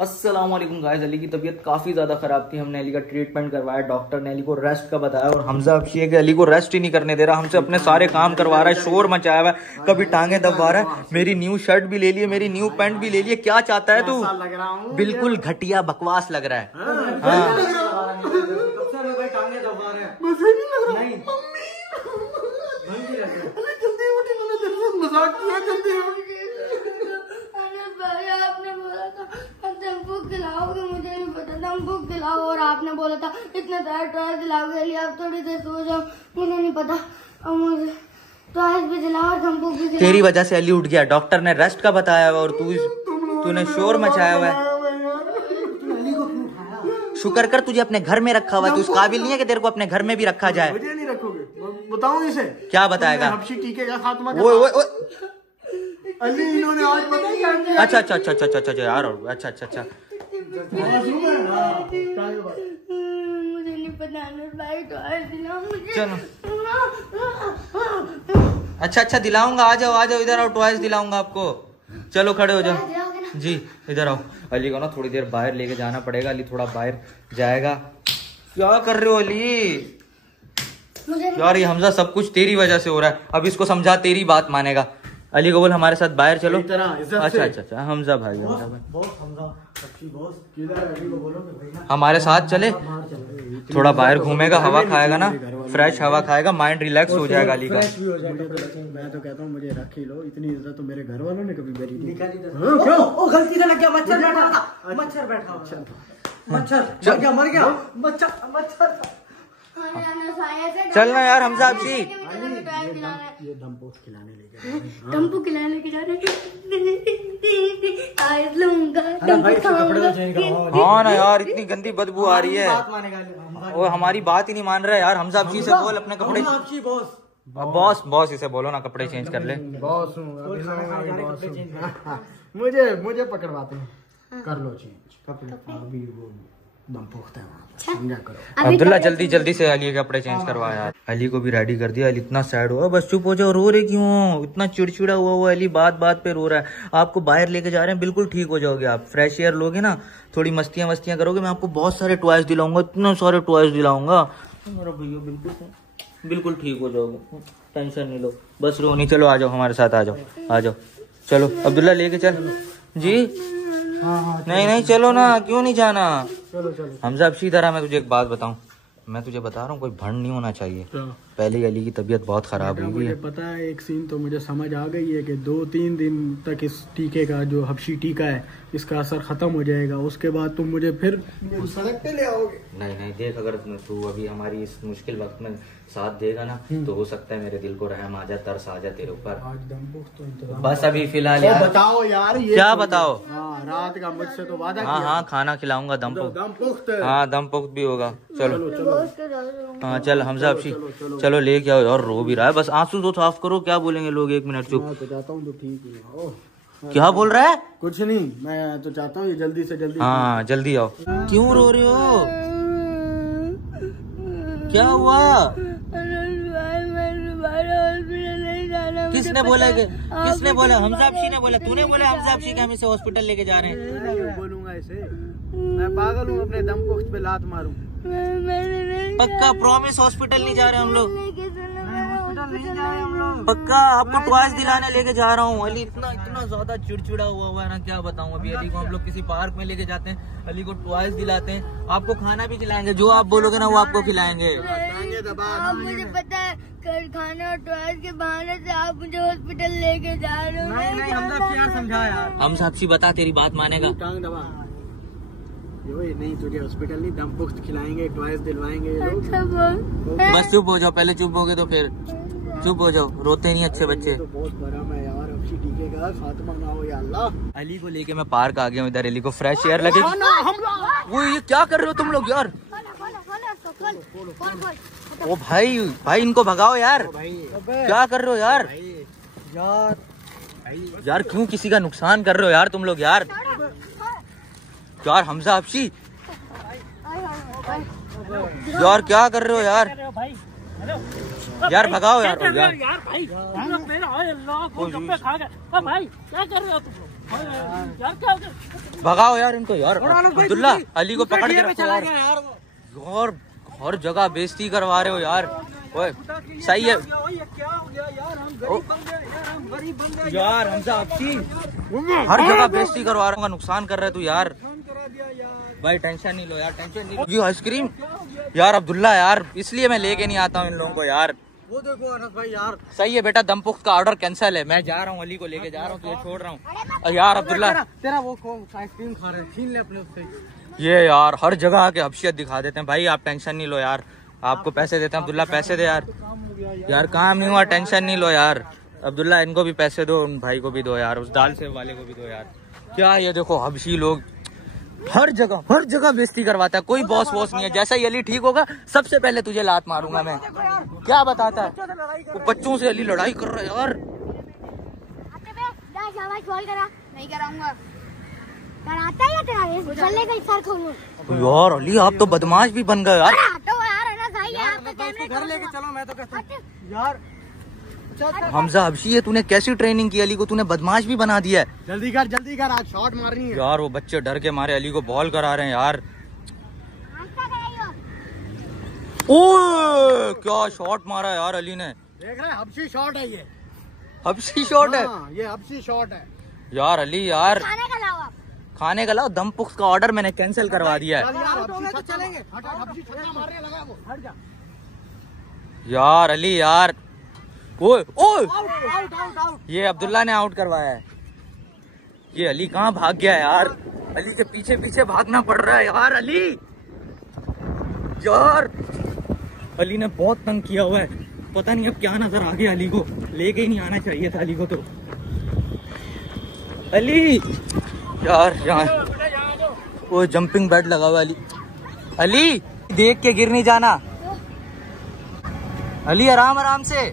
अस्सलाम वालेकुम गाइस। अली की तबीयत काफ़ी ज़्यादा ख़राब थी। हमने अली का ट्रीटमेंट करवाया, डॉक्टर ने अली को रेस्ट का बताया और हमजा अफशी है कि अली को रेस्ट ही नहीं करने दे रहा, हमसे अपने सारे काम करवा रहा है, शोर मचाया हुआ है, कभी टांगे दबा रहा है, मेरी न्यू शर्ट भी ले लिए, मेरी न्यू पैंट भी ले लिए। क्या चाहता है तू? बिल्कुल घटिया बकवास लग रहा है। आपने बोला था टेम्पो खिलाओगे, मुझे नहीं पता टेम्पो खिलाओ, और आपने बोला था इतने टायर दिलाओगे लिए, अब थोड़ी देर सो जाओ, मुझे नहीं पता। अब मुझे टायर भी दिलाओ, टेम्पो भी दिलाओ। तेरी वजह से अली उठ गया, डॉक्टर ने रेस्ट का बताया हुआ और तूने शोर मचाया हुआ है। शुक्र कर तुझे अपने घर में रखा हुआ है, तू इस काबिल नहीं है कि तेरे को अपने घर में भी रखा जाए। मुझे नहीं रखोगे, बताऊं इसे क्या बताएगा? हबशी टीके का खात्मा अली इन्होंने आज पता क्या किया? अच्छा यार, अच्छा मुझे नहीं पता भाई, टायर दिलाओ मुझे। चलो अच्छा दिलाऊंगा, आ जाओ इधर आओ, टॉयज दिलाऊंगा आपको। चलो खड़े हो जाओ जी, इधर आओ। अली को ना थोड़ी देर बाहर लेके जाना पड़ेगा, अली थोड़ा बाहर जाएगा। क्या कर रहे हो अली? यार ये हमजा सब कुछ तेरी वजह से हो रहा है, अब इसको समझा, तेरी बात मानेगा। अली को बोल हमारे साथ बाहर चलो। अच्छा हमजा भाई, हमारे साथ चले, थोड़ा बाहर घूमेगा, हवा खाएगा ना, फ्रेश हवा खाएगा, माइंड रिलैक्स हो जाएगा अली का। मैं तो कहता हूँ मुझे रख ही लो, इतनी इज्जत तो मेरे घर वालों ने कभी मेरी नहीं। गलती से लग गया, मच्छर बैठा, मर गया मच्छर। चलना यार हमजा आपसी, ये दमपोख खिलाने ले जा हाँ ना यार, इतनी गंदी बदबू आ रही है, वो हमारी बात ही नहीं मान रहा है यार। हमजा आपसी से बोल अपने कपड़े, बॉस इसे बोलो ना कपड़े चेंज कर ले। मुझे पकड़वाते हैं, कर लो चेंज कपड़े, अभी वो दम पोखता है। अब्दुल्ला जल्दी से अली के कपड़े चेंज करवा यार। अली को भी रेडी कर दिया, अली इतना सैड हुआ, बस चुप हो जाओ, रो रहे क्यों? इतना चिड़चिड़ा हुआ वो अली, बात पे रो रहा है। आपको बाहर लेके जा रहे हैं, बिल्कुल ठीक हो जाओगे आप, फ्रेश एयर लोगे ना, थोड़ी मस्तियां करोगे, मैं आपको बहुत सारे टॉयज दिलाऊंगा, इतने सारे टॉयज दिलाऊंगा मेरा भैया, बिल्कुल ठीक हो जाओगे, टेंशन नहीं लो, बस रो नहीं। चलो आ जाओ हमारे साथ, आ जाओ चलो अब्दुल्ला लेके चल जी। नहीं चलो ना, क्यों नहीं जाना? चलो हमजा अब इधर आ, मैं तुझे एक बात बताऊं, मैं तुझे बता रहा हूँ, कोई भंड नहीं होना चाहिए। पहले अली की तबीयत बहुत खराब हुई है, पता है। एक सीन तो मुझे समझ आ गई है कि 2-3 दिन तक इस टीके का, जो हबशी टीका है, इसका असर खत्म हो जाएगा, उसके बाद तुम मुझे फिर सड़क पे ले आओगे। नहीं देख, अगर तू अभी हमारी इस मुश्किल वक्त में साथ देगा ना, तो हो सकता है मेरे दिल को रहम आ जाए, तरस आ जाए तेरे ऊपर। आज दमपोख तो इंतजाम, बस अभी फिलहाल यार बताओ यार, ये क्या बताओ? रात का मुझसे तो वादा किया। हाँ खाना खिलाऊंगा, दमपोख, हाँ दमपोख भी होगा। चलो हाँ चल हमजा अफशी, चलो लेके आओ। और रो भी रहा है, बस आंसू तो साफ करो, क्या बोलेंगे लोग? 1 मिनट चुप। मैं तो चाहता हूँ तो ठीक ही। क्या बोल रहा है? कुछ नहीं, मैं तो चाहता हूँ ये जल्दी से जल्दी। हाँ जल्दी आओ। क्यों रो रहे हो? क्या हुआ? किसने बोला? हमजा अफशी ने बोला? तूने बोला हमजा अफशी के हम इसे हॉस्पिटल लेके जा रहे हैं? नहीं बोलूंगा इसे, मैं पागल हूँ अपने दमपोख पे लात मारूं। पक्का प्रॉमिस? हॉस्पिटल नहीं जा रहे हम लोग, पक्का आपको टॉयज दिलाने लेके जा रहा हूँ। अली इतना ज्यादा चिड़चिड़ा हुआ है ना, क्या बताऊँ। अभी अली को हम लोग किसी पार्क में लेके जाते हैं, अली को टॉयज दिलाते हैं, आपको खाना भी खिलाएंगे, जो आप बोलोगे ना वो आपको खिलाएंगे। मुझे पता है, कल खाना और टॉयज के बहाने से आप मुझे हॉस्पिटल लेके जा रहे हो। नहीं हमजा समझा यार, हमजा अफशी बता, तेरी बात मानेगा? नहीं तुझे हॉस्पिटल नहीं, दमपोख खिलाएंगे, टॉयज दिलवाएंगे। बस चुप हो जाओ, पहले चुप हो गए तो फिर चुप हो जाओ, रोते नहीं अच्छे बच्चे। तो बहुत बड़ा मैं यार, हबशी टीके का खात्मा ना हो या अल्लाह। अली को लेके मैं पार्क आ गया हूँ, इधर अली को फ्रेश एयर लगे। वो ये क्या कर रहे हो तुम लोग यार? ओ भाई इनको भगाओ यार, क्या कर रहे हो यार? यार क्यों किसी का नुकसान कर रहे हो यार तुम लोग यार? हमजा अफशी यार क्या कर रहे हो यार? यार भगाओ यार भाई, यार भाई, मेरा अल्लाह को गप्पे खा गए। भाई क्या कर रहे हो तुम लोग? भगाओ यार इनको यार। अब्दुल्ला अली को पकड़ के रखो यार। और हर जगह बेइज्जती करवा रहे हो यार। ओए सही है यार, हमजा आपकी हर जगह बेइज्जती करवा रहा हूँ, नुकसान कर रहा है तू यार। भाई टेंशन नहीं लो यार, टेंशन नहीं लो। ये आइसक्रीम यार अब्दुल्ला यार, इसलिए मैं लेके नहीं आता हूँ इन लोगों को यार। वो देखो अनस भाई यार, सही है बेटा, दमपुख्त का ऑर्डर कैंसिल है। मैं जा रहा हूँ, अली को लेके जा रहा हूँ, तुझे छोड़ रहा हूँ यार। अब्दुल्ला तेरा वो आइसक्रीम खा रहे, छीन ले अपने उससे। ये यार हर जगह आके हब्शियत दिखा देते हैं। भाई आप टेंशन नहीं लो यार, आपको पैसे देते हैं। अब्दुल्ला पैसे दे यार। यार काम नहीं हुआ, टेंशन नहीं लो यार। अब्दुल्ला इनको भी पैसे दो, उन भाई को भी दो यार, उस दाल सेव वाले को भी दो यार। क्या ये देखो हबशी लोग हर जगह बेइज्जती करवाता है। कोई बॉस वॉस नहीं है। जैसा ही अली ठीक होगा सबसे पहले तुझे लात मारूंगा मैं। क्या बताता है वो, बच्चों से अली लड़ाई कर रहा है यार। नहीं कराऊंगा, कराता है तेरा चलने का सर खोलूं। यार अली आप तो बदमाश भी बन गए यार। तो यार है ना भाई, आपका कैमरे घर लेके चलो, मैं तो कहता हूं यार। हमजा हबशी है, तूने कैसी ट्रेनिंग की? अली को तूने बदमाश भी बना दिया है। जल्दी कर, आज शॉट मारनी है यार। वो बच्चे डर के मारे अली को बॉल करा रहे हैं यार। ओह क्या शॉट मारा यार अली ने। देख रहे, हबशी शॉट है ये, हबशी शॉट है ये हबशी शॉट है यार। अली यार खाने का लाओ आप। खाने का लाओ, दमपुख्त का ऑर्डर मैंने कैंसिल करवा दिया है चलेंगे। हबशी छक्का मारने लगा वो, हट जा यार। अली यार ओए ओए, आउट। ये अब्दुल्ला ने आउट करवाया है। ये अली कहाँ भाग गया यार? अली से पीछे पीछे भागना पड़ रहा है यार। अली यार, अली ने बहुत तंग किया हुआ है। पता नहीं अब क्या नजर आ गया अली को। लेके ही नहीं आना चाहिए था अली को तो। अली यार यहाँ वो जंपिंग बेड लगा हुआ अली। अली देख के गिर नहीं जाना अली, आराम आराम से।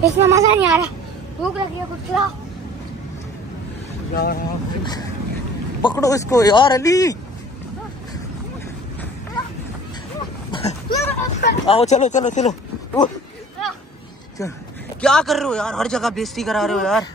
इसमें मजा नहीं आ रहा, भूख लगी है, कुछ खिलाओ। पकड़ो इसको यार। अली आओ, चलो चलो चलो। क्या कर रहे हो यार? हर जगह बेइज्जती करा रहे हो यार।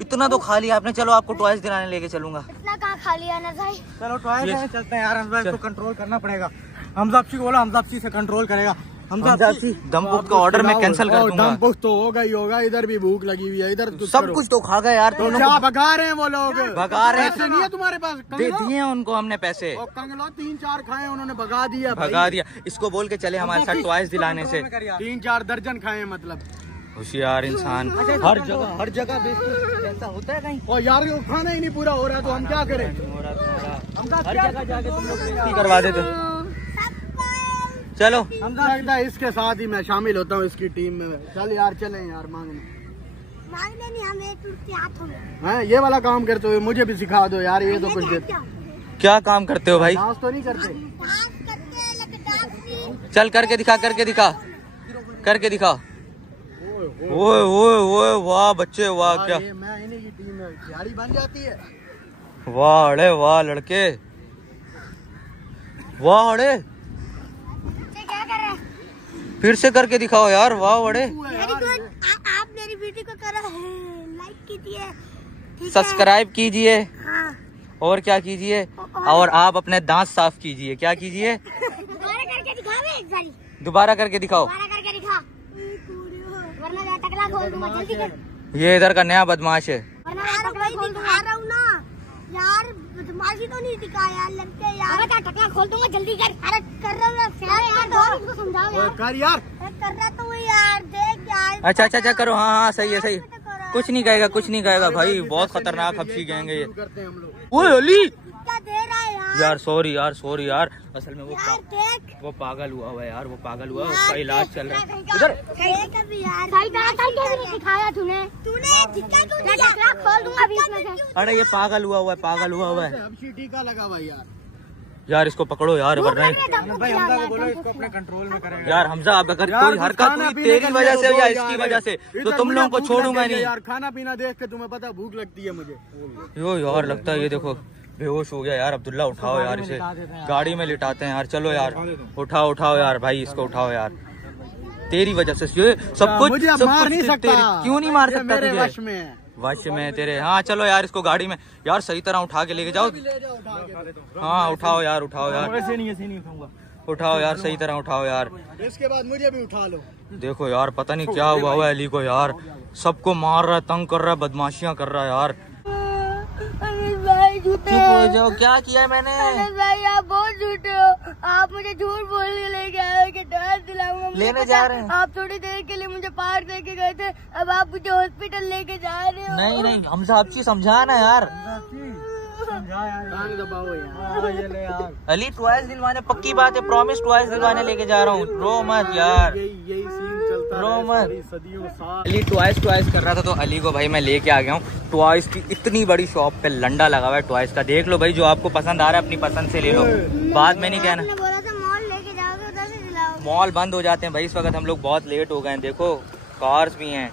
इतना तो खा लिया आपने। चलो आपको टॉयज दिलाने लेके चलूंगा। इतना कहाँ खा लिया ना भाई? चलो टॉयज चलते हैं यार। हमजा को कंट्रोल करना पड़ेगा। हमजापसी को बोला, हमजापसी से कंट्रोल करेगा। हमजापसी दमपुख्त का ऑर्डर मैं कैंसिल कर दूंगा। दमपुख्त तो होगा ही होगा, इधर भी भूख लगी हुई है, इधर सब कुछ तो खा गए यार। तो क्या भगा रहे हैं वो लोग? भगा रहे हैं। पैसे नहीं है तुम्हारे पास? दे दिए हैं उनको हमने पैसे। कंगलो 3-4 खाए उन्होंने, भगा दिया। इसको बोल के चले हमारे साथ टॉयज दिलाने से। 3-4 दर्जन खाए मतलब। होशियार इंसान। हर जगह बेइज्जती होता है कहीं। और यार वो खाना ही नहीं पूरा हो रहा तो हम क्या करें? हर जगह जाके तुम लोग बेइज्जती करवा देते। चलो हमजा इसके साथ ही मैं शामिल होता हूँ इसकी टीम में। चल यार, चलें यार मांगने नहीं, हम एक टूटते हाथ हैं। ये वाला काम करते हो, मुझे भी सिखा दो यार। ये तो कुछ क्या काम करते हो भाई? डांस तो नहीं करते? चल करके दिखा, करके दिखा। ओए ओए ओए, वाह बच्चे वाह। क्या मैं इन्हीं की टीम में खिलाड़ी बन जाती है। वाह अड़े वाह लड़के, वाह अड़े। क्या कर रहे हैं? फिर से करके दिखाओ यार। वाह अड़े। आप मेरी वीडियो को करो, लाइक कीजिए, सब्सक्राइब कीजिए। हाँ। और क्या कीजिए? और आप अपने दांत साफ कीजिए। क्या कीजिए? दोबारा करके दिखावे एक बारी। दोबारा करके दिखाओ। दोबारा करके दिखा, वरना टकला खोल दूंगा। जल्दी कर। ये इधर का नया बदमाश है। वरना टकला खोल दूंगा। आ रहा हूँ ना यार, बदमाशी तो नहीं दिखा यार, लगते यार। अबे टकला खोल दूंगा, जल्दी कर। अरे कर रहा हूँ यार, और इनको समझाओ यार। कर यार, कर रहा तो यार, देख यार। अच्छा करो। हाँ सही है। कुछ नहीं कहेगा भाई। बहुत खतरनाक हबशी गैंग है ये। करते हैं हम लोग। ओए अली क्या दे रहा है यार? यार सॉरी यार। असल में देख, वो पागल हुआ है यार। उसका इलाज चल रहा है इधर। सही सिखाया तूने दिक्कत क्यों नहीं? टकला खोल दूंगा बीच में से। अरे ये पागल हुआ हुआ है। हबशी टीका लगा हुआ यार इसको पकड़ो यार, वरना भाई। हमजा को बोलो इसको अपने कंट्रोल में करेगा यार। हमजा अब अगर कोई हरकत हुई तेरी वजह से या इसकी वजह से तो तुम लोगों को छोड़ूंगा नहीं यार। खाना पीना देख के तुम्हें पता भूख लगती है मुझे। यो यार लगता है ये देखो बेहोश हो गया यार। अब्दुल्ला उठाओ यार इसे, गाड़ी में लिटाते हैं यार। चलो यार उठाओ यार भाई, इसको उठाओ यार। तेरी वजह से ये सब कुछ मुझे सब मार कुछ नहीं सकता। क्यों नहीं मार सकता मेरे तुझे? वश में है। वश में तेरे। हाँ चलो यार इसको गाड़ी में यार सही तरह उठा के लेके जाओ। हाँ उठाओ यार, उठाओ यार, ऐसे नहीं उठाऊंगा। उठाओ यार, सही तरह उठाओ यार। इसके बाद मुझे भी उठा लो। देखो यार पता नहीं क्या हुआ हुआ अली को यार, सबको मार रहा है, तंग कर रहा है, बदमाशियां कर रहा है यार। अनिस भाई झूठे चुप हो जाओ, क्या किया मैंने? अनिस भाई आप बहुत झूठे हो। आप मुझे झूठ बोल के लेके आए कि टॉयज दिलाऊंगा। लेने जा रहे हैं। आप थोड़ी देर के लिए मुझे पार्क लेके गए थे, अब आप मुझे हॉस्पिटल लेके जा रहे हो। नहीं नहीं हमजा आपकी समझा ना यार। अली ट्वाइस दिलवाने, पक्की बात है, प्रॉमिस ट्वाइस दिलवाने लेके जा रहा हूँ, रो मत यार, यही सीन चलता रो है मत। सदियों साल। अली ट्वाइस कर रहा था तो अली को भाई मैं लेके आ गया हूँ। ट्वाइस की इतनी बड़ी शॉप पे लंडा लगा हुआ है ट्वाइस का, देख लो भाई, जो आपको पसंद आ रहा है अपनी पसंद से ले लो, बाद में नहीं कहना। आपने बोला था मॉल लेके जाओगे, उधर से दिलाओगे। मॉल बंद हो जाते हैं भाई, इस वक्त हम लोग बहुत लेट हो गए हैं। देखो कार्स भी हैं,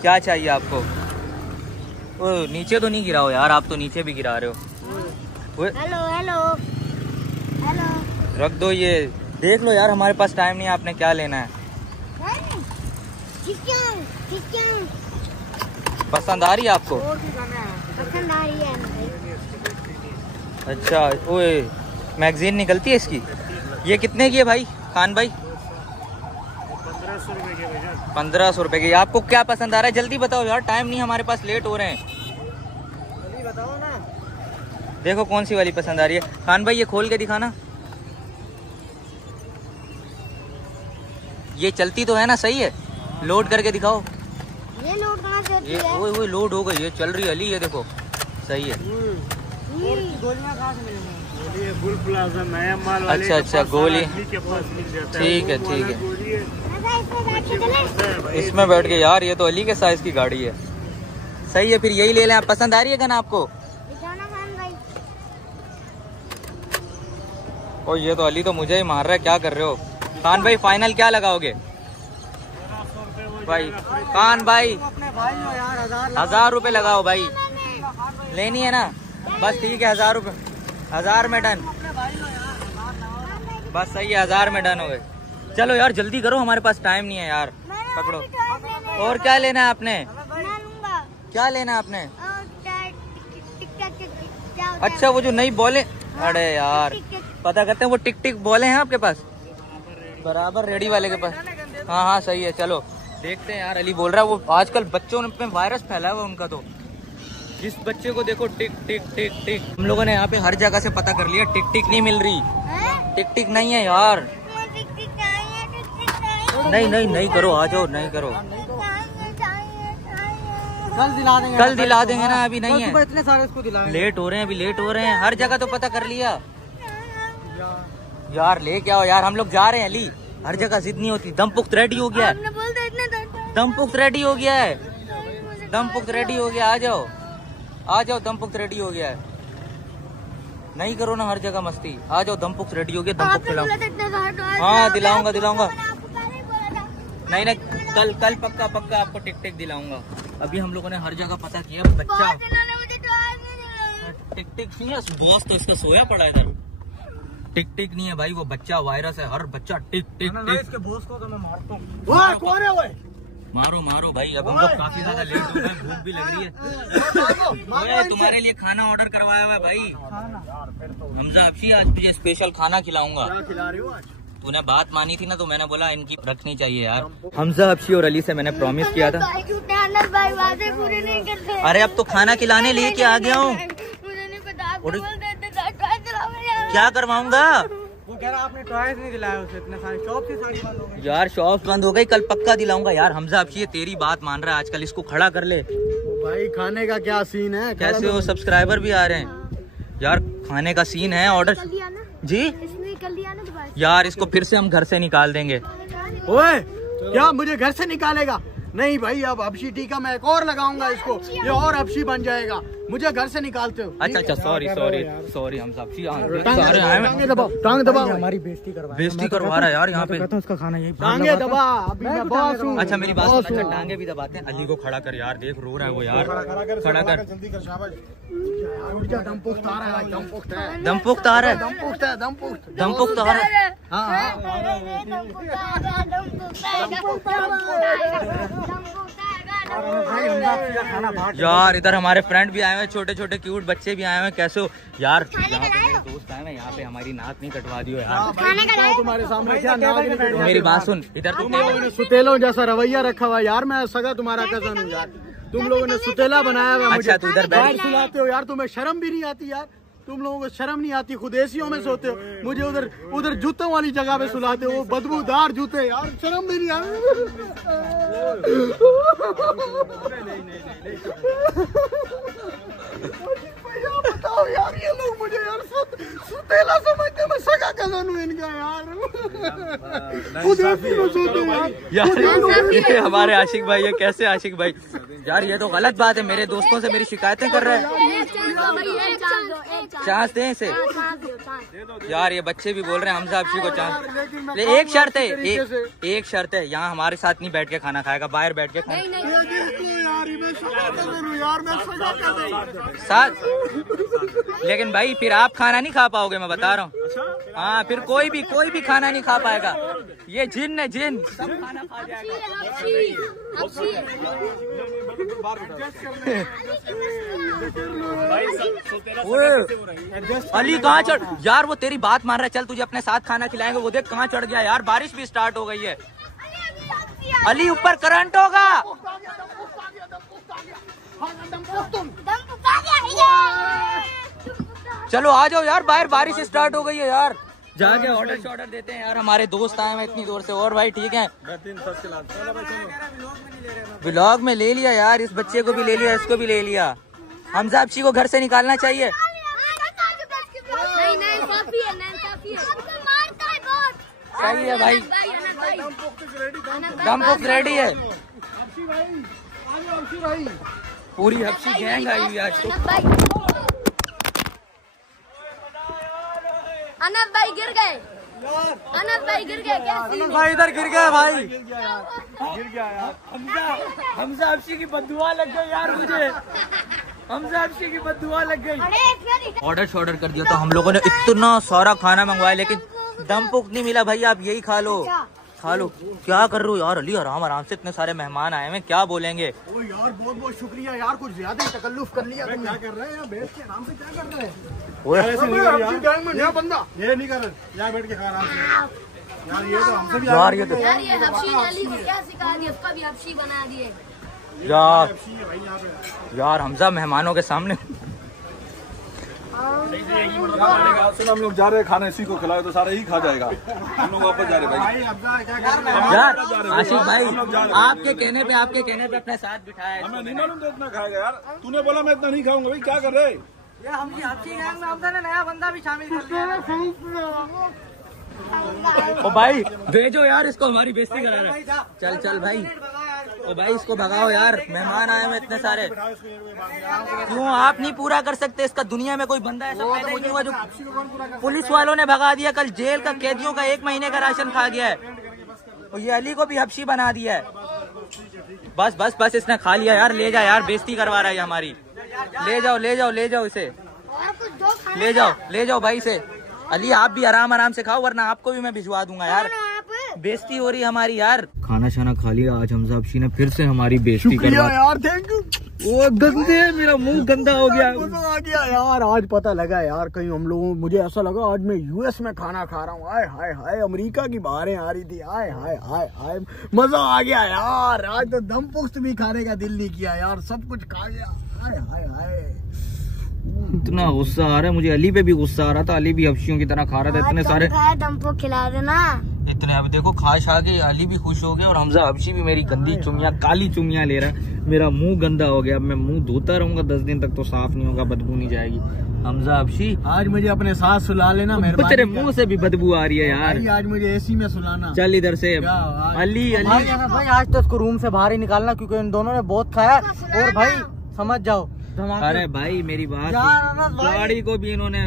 क्या चाहिए आपको? ओ नीचे तो नहीं गिराओ यार, आप तो नीचे भी गिरा रहे हो। Hello hello hello. रख दो ये, देख लो यार हमारे पास टाइम नहीं है, आपने क्या लेना है? चिकन चिकन पसंद आ रही है आपको? पसंद आ रही है मुझे। अच्छा ओए मैगजीन निकलती है इसकी, ये कितने की है भाई खान भाई? 1500 रुपए की। आपको क्या पसंद आ रहा है जल्दी बताओ यार, टाइम नहीं हमारे पास, लेट हो रहे हैं। बताओ ना। देखो कौन सी वाली पसंद आ रही है खान भाई, ये खोल के दिखाना। ये चलती तो है ना, सही है? लोड करके दिखाओ। ये लोड कहाँ से होती ये है? ओए लोड हो गई, ये चल रही है अली, ये देखो सही है। गोलियां कहाँ से मिलेंगी? ये बुल प्लाजा नया माल वाले अच्छा अच्छा गोली, के पास मिल जाता है। ठीक है ठीक है। इसमें बैठ के चले। इसमें बैठ के यार, ये तो अली के साइज की गाड़ी है, सही है, फिर यही ले लें। आप पसंद आ रही है गन आपको? दिखाना खान भाई। ओ ये तो अली तो मुझे ही मार रहा है, क्या कर रहे हो खान भाई? फाइनल क्या लगाओगे भाई? खान भाई अपने भाई हो यार, 1000 रुपए लगाओ भाई, लेनी है ना? बस ठीक है, 1000 रुपए, 1000 में डन, बस सही है, 1000 में डन हो गए। चलो यार जल्दी करो, हमारे पास टाइम नहीं है यार, पकड़ो। और क्या लेना है आपने? मैं लूंगा। क्या लेना है आपने? टिक अच्छा वो जो नई बॉलें, अरे यार पता करते हैं, वो टिक टिक बॉलें हैं आपके पास? बराबर रेडी वाले के पास। हाँ हाँ सही है, चलो देखते हैं यार। अली बोल रहा है वो आजकल बच्चों में वायरस फैला हुआ उनका, तो जिस बच्चे को देखो टिक टिक टिक टिक। हम लोगों ने यहाँ पे हर जगह से पता कर लिया, टिक टिक नहीं मिल रही, टिक टिक नहीं है यार। नहीं नहीं नहीं करो, आ जाओ, नहीं करो, कल दिला देंगे। कल दिला देंगे ना, अभी नहीं है, इतने सारे इसको दिलाएंगे। लेट हो रहे हैं, अभी लेट हो रहे हैं, हर जगह तो पता कर लिया यार। ले क्या हो यार, हम लोग जा रहे हैं अली, हर जगह जिद नहीं होती। दम पुख्त रेडी हो गया है, दम पुख्त रेडी हो गया है, दम पुख्त रेडी हो गया, आ जाओ आ जाओ, दम पुख्त रेडी हो गया है। नहीं करो ना हर जगह मस्ती, आ जाओ, दम पुख्त रेडी हो गया, दम पुख्त खिलाओ। हाँ दिलाऊंगा दिलाऊंगा, नहीं नहीं कल कल पक्का पक्का आपको टिक टिक दिलाऊंगा। अभी हम लोगों ने हर जगह पता किया, बच्चा टिक टिक नहीं है, बॉस तो इसका सोया पड़ा है इधर। टिक टिक नहीं है भाई, वो बच्चा वायरस है, हर बच्चा टिक टिक टिक। इसके बॉस को तो मैं मारता हूँ। कौन है वो? मारो मारो भाई, अब हम लोग काफी ज्यादा लेट हो गए, भूख भी लग रही है। ओए, तुम्हारे लिए खाना ऑर्डर करवाया हुआ है भाई हमजा आपसी, आज तुझे स्पेशल खाना खिलाऊंगा। क्या खिला रही हो आज? तूने बात मानी थी ना, तो मैंने बोला इनकी रखनी चाहिए यार। हमजा हबशी और अली से मैंने प्रॉमिस किया था। भाई वादे पूरे नहीं करते। अरे अब तो खाना खिलाने लेके आ गया हूँ, मुझे नहीं पता, आप और- बोल देते यार। क्या करवाऊंगा? वो कह रहा आपने टॉयज नहीं दिलाया उसे, इतने सारे शॉप से सारी बंद हो गई। यार शॉप बंद हो गई, कल पक्का दिलाऊंगा यार। हमजा हबशी तेरी बात मान रहा है आजकल, इसको खड़ा कर ले। भाई खाने का क्या सीन है? कैसे हो, सब्सक्राइबर भी आ रहे हैं यार, खाने का सीन है, ऑर्डर कर लिया ना, जी इसने कर लिया ना दोबारा। यार। इसको फिर से हम घर से निकाल देंगे। ओए क्या मुझे घर से निकालेगा? नहीं भाई, अब हबशी टीका मैं एक और लगाऊंगा इसको, ये और हबशी बन जाएगा। मुझे घर से निकालते हो। अच्छा सॉरी हम सब टांग दबा, हमारी बेइज्जती करवा रहा है यार यहाँ पे। उसका खाना यही टांगे दबा, अभी मैं बॉस हूँ। अच्छा मेरी बात सुन, अच्छा टांगे भी दबाते हैं। अली को खड़ा कर यार, देख रो रहा है वो यार, खड़ा कर। दम पुख्त आ रहा है, दम पुख्त आ रहा है। यार इधर हमारे फ्रेंड भी आए हुए, छोटे छोटे क्यूट बच्चे भी आए हुए। कैसे हो यार? यहाँ पे मेरे दोस्त आए हुए, यहाँ पे हमारी नाक नहीं कटवा दियो यार। तुम्हारे सामने क्या नाक नहीं कटवा? मेरी बात सुन, इधर तुम सुतेलों जैसा रवैया रखा हुआ यार। मैं सगा तुम्हारा कजन हूँ यार, तुम लोगों ने सुतेला बनाया हुआ। अच्छा तू इधर बैठ। सुलाते हो यार, तुम्हें शर्म भी नहीं आती यार? तुम लोगों को शर्म नहीं आती? खुद एसियों में सोते हो, मुझे उधर जूतों वाली जगह पे सुलाते हो, बदबूदार जूते यार, शर्म भी नहीं आती? बताओ यार, ये लोग मुझे यार सुतेला समझते, मैं सगा कजन हूँ इनका यार। खुद एसी में सोते यार। ये हमारे आशिक भाई है। कैसे आशिक भाई? यार ये तो गलत बात है, मेरे दोस्तों से मेरी शिकायतें कर रहे हैं। चांस दें इसे यार, ये बच्चे भी बोल रहे हैं हमजा हबशी को चांस। एक शर्त है, एक शर्त है, यहाँ हमारे साथ नहीं बैठ के खाना खाएगा, बाहर बैठ के खाएगा साथ। लेकिन भाई फिर आप खाना नहीं खा पाओगे, मैं बता रहा हूँ। हाँ फिर कोई भी खाना नहीं खा पाएगा। ये जिन है, जिन सब खाना खा जाएगा। अली कहाँ चढ़ यार? वो तेरी बात मान रहा है, चल तुझे अपने साथ खाना खिलाएंगे। वो देख कहाँ चढ़ गया यार, बारिश भी स्टार्ट हो गई है। अली ऊपर करंट होगा। चलो आ जाओ यार, बाहर बारिश स्टार्ट हो गई है यार। जाके ऑर्डर देते हैं यार, हमारे दोस्त आए हैं इतनी दूर से। और भाई ठीक है, व्लॉग में ले लिया यार, इस बच्चे को भी ले लिया, इसको भी ले लिया। हमजा हबशी को घर से निकालना चाहिए। सही है भाई, दम पुख्त रेडी है। पूरी हबशी गैंग आई हुई आज तो। अनस भाई गिर गए, अनस भाई गिर गए। अनस भाई इधर गिर गया भाई, गिर गया यार। हमजा हबशी की बददुआ लग गई यार मुझे, हमजा हबशी की बददुआ लग गई। ऑर्डर कर दिया तो हम लोगों ने इतना सारा खाना मंगवाया, लेकिन दम पुख्त नहीं मिला। भाई आप यही खा लो, खा लो। क्या कर रहे हो यार? अली आराम से, इतने सारे मेहमान आए हैं, क्या बोलेंगे? ओ यार बहुत बहुत शुक्रिया यार, कुछ ज्यादा ही तकल्लुफ कर लिया। तुम क्या कर रहे हैं? बैठ के आराम से क्या कर रहे हैं? बंदा ये नहीं कर रहे, यहाँ बैठ के खा आराम से यार। ये तो हमसे भी यार, ये तो हबशी ने अली को क्या सिखा दिया, उसका भी हबशी बना दिए यार। हमजा मेहमानों के सामने सुन, हम लोग जा रहे हैं खाना, इसी को खिलाओ तो सारा ही खा जाएगा। हम लोग वापस जा रहे भाई। यार आशिक भाई, आपके कहने पे अपने साथ बिठाया। हमें नहीं मालूम तो इतना खाएगा यार। तूने बोला मैं इतना नहीं खाऊंगा भाई, क्या कर रहे? ये हमकी हबशी गैंग में हमजा ने नया बंदा भी शामिल कर लिया। ओ भाई भेजो यार इसको, हमारी बेइज्जती करा रहा है। चल भाई, ओ भाई इसको भगाओ यार, मेहमान आए हुए इतने सारे। क्यों आप नहीं पूरा कर सकते इसका? दुनिया में कोई बंदा ऐसा पैदा ही नहीं हुआ जो पुलिस वालों ने भगा दिया। कल जेल का कैदियों का 1 महीने का राशन खा गया है, और ये अली को भी हबशी बना दिया है। बस इसने खा लिया यार। ले जा यार, बेइज्जती करवा रहा है हमारी। ले जाओ इसे, ले जाओ भाई से। अली आप भी आराम से खाओ, वरना आपको भी मैं भिजवा दूंगा यार। बेइज्जती हो रही हमारी यार। खाना शाना खा लिया आज हमजा हबशी ने, फिर से हमारी बेइज्जती करवा यार। Thank you. वो गंदे, मेरा मुंह गंदा हो गया। आ गया यार, आज पता लगा यार कहीं हम लोगों, मुझे ऐसा लगा आज मैं यूएस में खाना खा रहा हूँ। हाय हाय, अमेरिका की बाहरें आ रही थी। हाय मजा आ गया यार। आज तो दम पुख्त भी खाने का दिल नहीं किया यार, सब कुछ खा गया। हाय। इतना गुस्सा आ रहा है मुझे, अली पे भी गुस्सा आ रहा था, अली भी हबशियों की तरह खा रहा था इतने सारे। हमको खिला देना इतने। अब देखो खाश आ गई, अली भी खुश हो गया और हमजा हबशी भी मेरी गंदी चुमिया, काली चुमिया ले रहा है। मेरा मुंह गंदा हो गया, अब मैं मुंह धोता रहूंगा 10 दिन तक तो साफ नहीं होगा, बदबू नहीं जाएगी। हमजा हबशी आज मुझे अपने साथ सुला लेना, मेहरबानी। तेरे मुंह से भी बदबू आ रही है यार। आज मुझे एसी में सुलाना। चल इधर से अली। भाई आज तो इसको रूम से बाहर ही निकालना, क्योंकि इन दोनों ने बहुत खाया। और भाई समझ जाओ। अरे भाई मेरी बात, गाड़ी को भी इन्होंने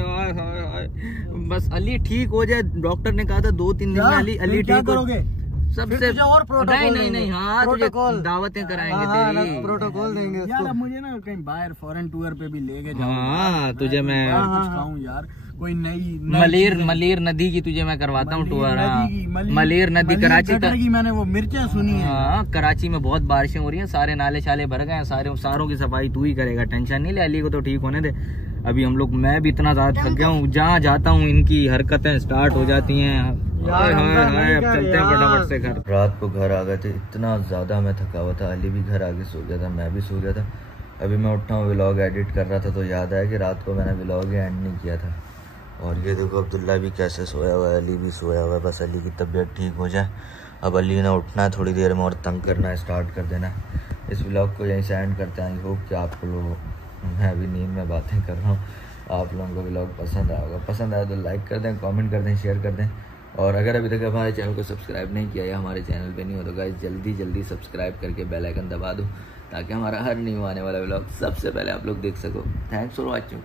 बस अली ठीक हो जाए, डॉक्टर ने कहा था 2-3 दिन में अली ठीक हो। सबसे और नहीं हाँ प्रोटोकॉल दावतें कराएंगे तेरी, प्रोटोकॉल देंगे यार। अब मुझे ना कहीं बाहर फॉरेन टूर पे भी लेके जाओ। हाँ तुझे मैं कुछ खाऊं यार, कोई नई मलेर नदी की तुझे मैं करवाता हूँ टूर। मलेर नदी कराची की मैंने वो मिर्चें सुनी है। हाँ कराची में बहुत बारिशें हो रही हैं, सारे नाले शाले भर गए हैं, सारों की सफाई तू ही करेगा, टेंशन नहीं ले। अली को तो ठीक होने दे। अभी हम लोग, मैं भी इतना ज्यादा थक गया हूँ, जहाँ जाता हूँ इनकी हरकतें स्टार्ट हो जाती हैं। अब चलते हैं फटाफट से घर। रात को घर आ गए थे, इतना ज्यादा मैं थका हुआ था, अली भी घर आके सो गया था, मैं भी सो गया था। अभी मैं उठा हूँ, व्लॉग एडिट कर रहा था तो याद आया कि रात को मैंने व्लॉग एंड नहीं किया था। और ये देखो अब्दुल्ला भी कैसे सोया हुआ है, अली भी सोया हुआ है। बस अली की तबीयत ठीक हो जाए, अब अली ने उठना है थोड़ी देर में और तंग करना स्टार्ट कर देना। इस व्लॉग को यहीं से एंड करते हैं। आई होप कि आपको लोग, मैं अभी नींद में बातें कर रहा हूँ, आप लोगों को व्लॉग पसंद आया होगा। पसंद आया तो लाइक कर दें, कमेंट कर दें, शेयर कर दें। और अगर अभी तक हमारे चैनल को सब्सक्राइब नहीं किया या हमारे चैनल पे नहीं हो तो गाइस जल्दी सब्सक्राइब करके बेल आइकन दबा दो, ताकि हमारा हर न्यू आने वाला व्लॉग सबसे पहले आप लोग देख सको। Thanks for watching.